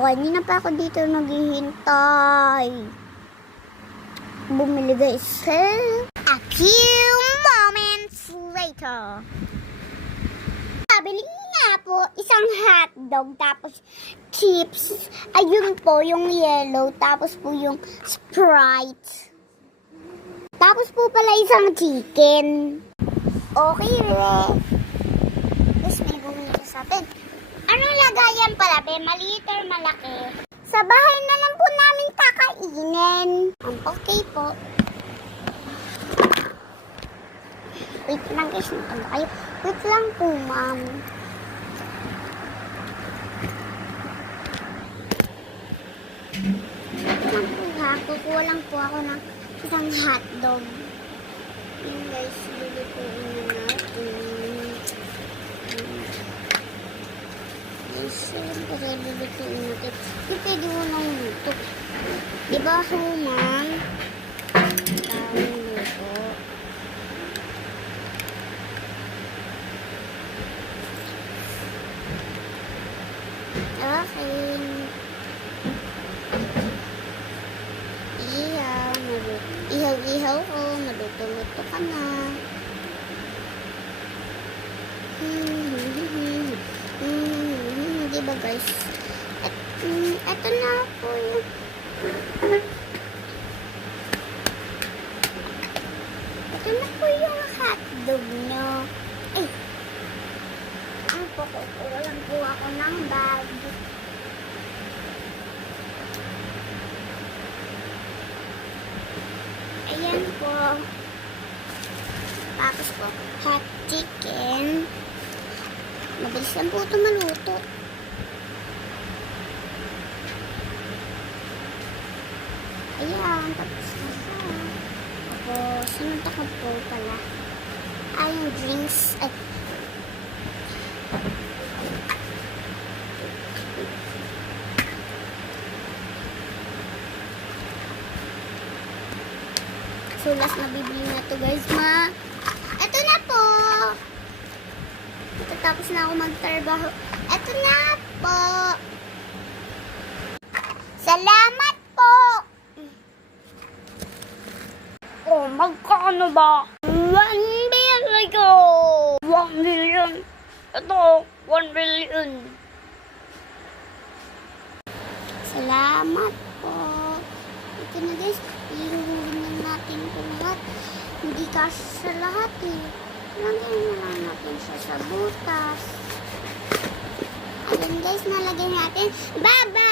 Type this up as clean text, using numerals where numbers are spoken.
kanina pa ako dito naghihintay. Bumili guys. A few moments later. Pabili nga po isang hotdog tapos chips. Ayun po yung yellow tapos po yung Sprite. Tapos po pala isang chicken. Okay, re. Tapos may bumili sa atin. Anong lagayan pala, be? Maliit or malaki? Sa bahay na lang po namin kakainin. Okay po. Wait lang guys, natanda kayo. Wait lang po, ma'am. Wait lang po ha. Kukuha lang po ako ng isang hotdog. Yun guys, lulutuin na natin. Siyempre, lulutuin natin. Hindi pwede mo nang luto. Diba, humang? Daming luto. Okay. Ihaw ko. Maluto-luto ka na. Diba guys? Ito na po yung hotdog nyo. Ay! Ang po, kukuha lang po ako ng bag. Ayan po. Tapos po, hot chicken. Mabilis lang po ito maluto. Ayan, tapos na siya. Tapos, sinunta ko po pala. Ay, yung drinks at so, last na bibili na to guys, ma. Ito na po. Tapos na ako magtrabaho. Ito na po. Salamat po. Oh, magkano ba? 1 million ko. 1 million. Ito, 1 million. Salamat po. Ito na guys. Ihuhulin na natin ito lahat. Hindi kasi sa lahat eh. Lagyan na lang natin siya sa butas. Ayan guys, nalagay natin. Bye-bye!